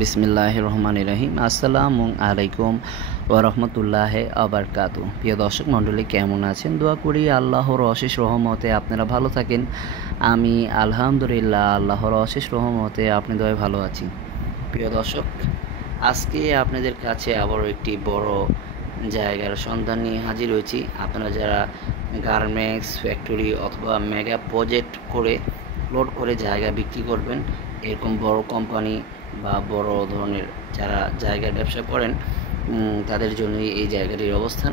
বিসমিল্লাহিররহমানিররহিম। আসসালামু আলাইকুম ওয়া রাহমাতুল্লাহি ওয়া বারাকাতুহু। প্রিয় দর্শক মণ্ডলী, কেমন আছেন? দোয়া করি আল্লাহর অশেষ রহমতে আপনারা ভালো থাকেন। আমি আলহামদুলিল্লাহ আল্লাহর অশেষ রহমতে আপনাদের দয়ায় ভালো আছি। প্রিয় দর্শক, আজকে আপনাদের কাছে আবারও একটি বড় জায়গার সন্ধান নিয়ে হাজির হয়েছি। আপনারা যারা গার্মেন্টস ফ্যাক্টরি অথবা মেগা প্রজেক্ট করে লোড করে জায়গা বিক্রি করবেন, এরকম বড় কোম্পানি বা বড় ধরনের যারা জায়গার ব্যবসা করেন, তাদের জন্যই এই জায়গাটির অবস্থান।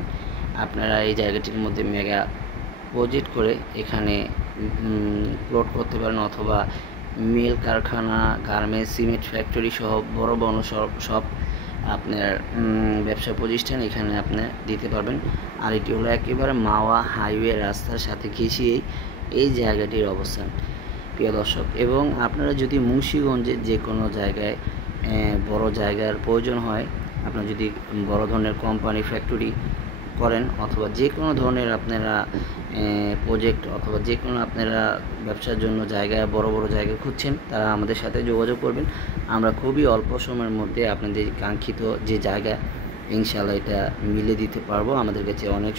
আপনারা এই জায়গাটির মধ্যে মেগা প্রজেক্ট করে এখানে লোড করতে পারেন, অথবা মিল কারখানা, গার্মেন্টস, সিমেন্ট ফ্যাক্টরি সহ বড় বড় সব আপনার ব্যবসা প্রতিষ্ঠান এখানে আপনি দিতে পারবেন। আর এটি হলো একেবারে মাওয়া হাইওয়ে রাস্তার সাথে ঘেঁষিয়েই এই জায়গাটির অবস্থান, প্রিয় দর্শক। এবং আপনারা যদি মুন্সিগঞ্জের যে কোনো জায়গায় বড় জায়গার প্রয়োজন হয়, আপনারা যদি বড় ধরনের কোম্পানি ফ্যাক্টরি করেন, অথবা যে কোনো ধরনের আপনারা প্রজেক্ট অথবা যে কোনো আপনারা ব্যবসার জন্য জায়গায় বড় বড় জায়গা খুঁজছেন, তারা আমাদের সাথে যোগাযোগ করবেন। আমরা খুবই অল্প সময়ের মধ্যে আপনাদের কাঙ্ক্ষিত যে জায়গা, ইনশাআল্লাহ এটা মিলে দিতে পারবো। আমাদের কাছে অনেক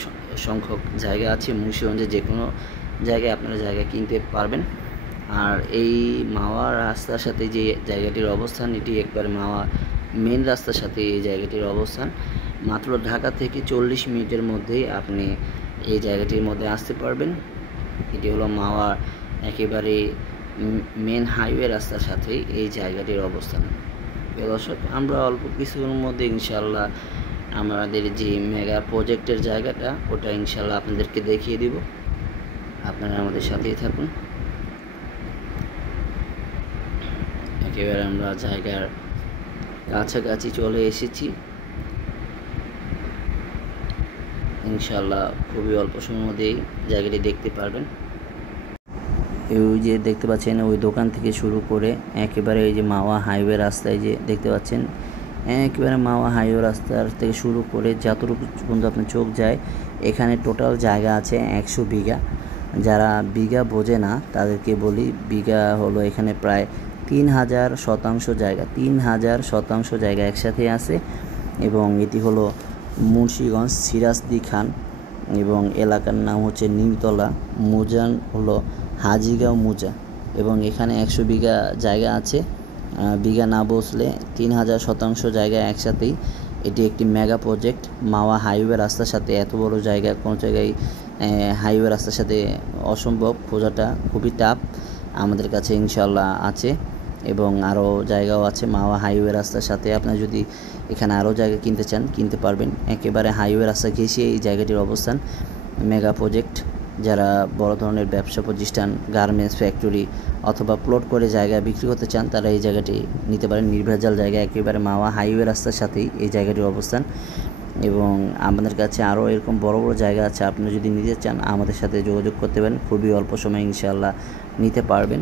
সংখ্যক জায়গা আছে মুন্সিগঞ্জে, যে কোনো জায়গায় আপনারা জায়গা কিনতে পারবেন। আর এই মাওয়া রাস্তার সাথে যে জায়গাটির অবস্থান, এটি একবার মাওয়া মেন রাস্তার সাথে এই জায়গাটির অবস্থান। মাত্র ঢাকা থেকে 40 মিনিটের মধ্যেই আপনি এই জায়গাটির মধ্যে আসতে পারবেন। এটি হলো মাওয়া একেবারে মেন হাইওয়ে রাস্তার সাথেই এই জায়গাটির অবস্থান। দর্শক, আমরা অল্প কিছুর মধ্যে ইনশাআল্লাহ আমাদের যে মেগা প্রজেক্টের জায়গাটা, ওটা ইনশাআল্লাহ আপনাদেরকে দেখিয়ে দিব। আপনারা আমাদের সাথেই থাকুন। একেবারে আমরা জায়গার কাছাকাছি চলে এসেছি। ইনশাআল্লাহ খুবই অল্প সময়ের মধ্যেই জায়গাটি দেখতে পারবেন। ওই যে দেখতে পাচ্ছেন, ওই দোকান থেকে শুরু করে একেবারে এই যে মাওয়া হাইওয়ে রাস্তায় যে দেখতে পাচ্ছেন, একেবারে মাওয়া হাইওয়ে রাস্তার থেকে শুরু করে যতটুকু পর্যন্ত আপনার চোখ যায়, এখানে টোটাল জায়গা আছে 100 বিঘা। যারা বিঘা বোঝে না তাদেরকে বলি, বিঘা হলো এখানে প্রায় 3000 শতাংশ জায়গা, 3000 শতাংশ জায়গা একসাথে আছে। এবং এটি হলো মুন্সিগঞ্জ সিরাজদি খান, এবং এলাকার নাম হচ্ছে নিমতলা, মুজান হলো হাজিগাঁও মুজা। এবং এখানে 100 বিঘা জায়গা আছে। বিঘা না বসলে 3000 শতাংশ জায়গা একসাথেই। এটি একটি মেগা প্রজেক্ট। মাওয়া হাইওয়ে রাস্তার সাথে এত বড় জায়গা কোনো জায়গায় হাইওয়ে রাস্তার সাথে অসম্ভব, খোঁজাটা খুবই টাফ। আমাদের কাছে ইনশাল্লাহ আছে, এবং আরও জায়গাও আছে মাওয়া হাইওয়ে রাস্তার সাথে। আপনারা যদি এখানে আরও জায়গা কিনতে চান, কিনতে পারবেন। একেবারে হাইওয়ে রাস্তা ঘেঁষিয়ে এই জায়গাটির অবস্থান। মেগা প্রজেক্ট যারা বড় ধরনের ব্যবসা প্রতিষ্ঠান, গার্মেন্টস ফ্যাক্টরি অথবা প্লট করে জায়গা বিক্রি করতে চান, তারা এই জায়গাটি নিতে পারেন। নির্ভেজাল জায়গা, একেবারে মাওয়া হাইওয়ে রাস্তার সাথেই এই জায়গাটির অবস্থান। এবং আমাদের কাছে আরও এরকম বড় বড় জায়গা আছে। আপনি যদি নিতে চান, আমাদের সাথে যোগাযোগ করতে পারেন। খুবই অল্প সময়ে ইনশাআল্লাহ নিতে পারবেন।